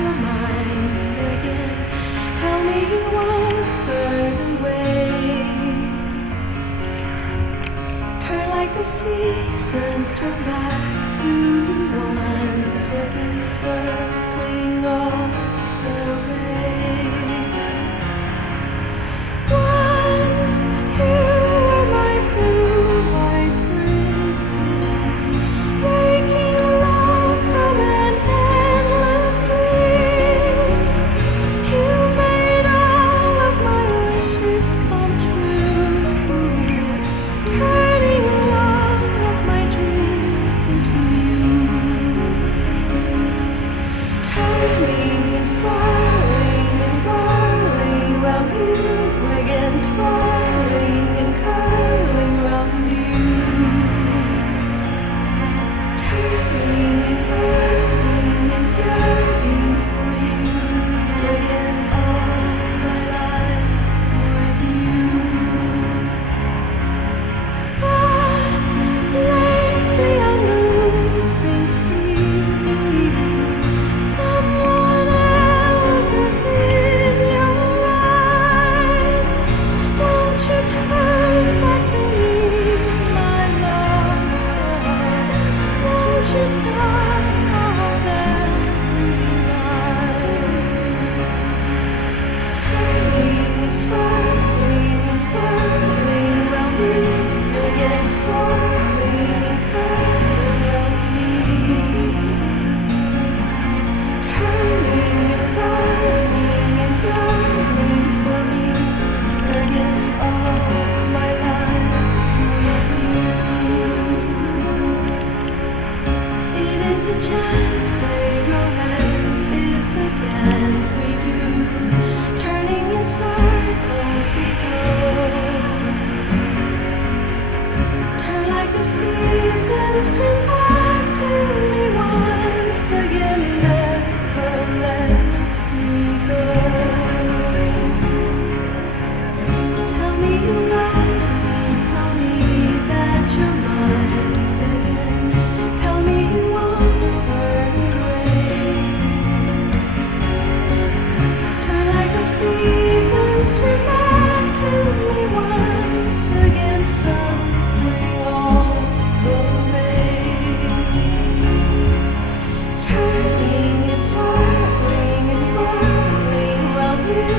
you're mine again. Tell me you won't burn away. Turn like the seasons turn back to me once again, circling all the way. Once you were my blue-white prince, waking love from an endless sleep. You made all of my wishes come true, turning all of my dreams into you. Turning and swirling and whirling round you again, twirling and curling round you. Turning and burning and yearning for you again, all my life with you. But lately I'm losing sleep. Someone else is in your eyes. Won't you turn back to me, my love? Won't you stop that living lies? Turning and swirling and whirling round me again, twirling and curling round me. Turning and burning and yearning for me again, all my life with you. It is a chance, a romance, it's a dance we do, turning in circles we go. Turn like the seasons turn back to me once again, never let me go. Tell me you love me, tell me that you're mine again. Tell me you won't turn away. Turn like the seasons turn back to me once again, circling all the way. Turning and swirling and whirling round you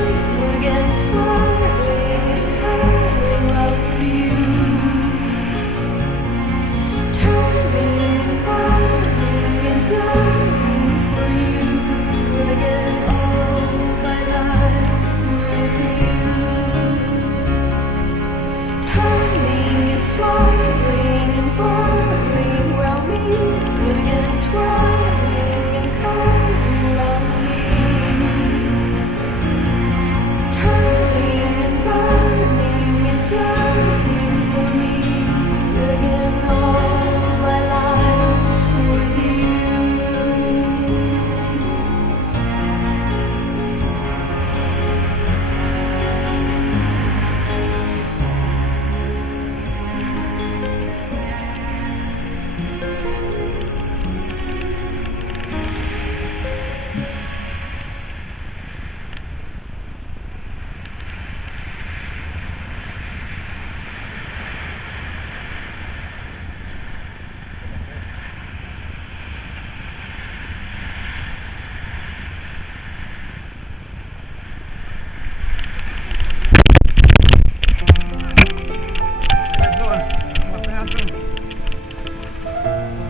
again, twirling and curling round you. Turning and burning and yearning for you again, all my life with you. Turning and swirling and whirling round me again, twirling and curling round me. Turning and burning and yearning for me again, all my life with you.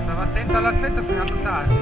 Stava attento all'assetto fino a tardi.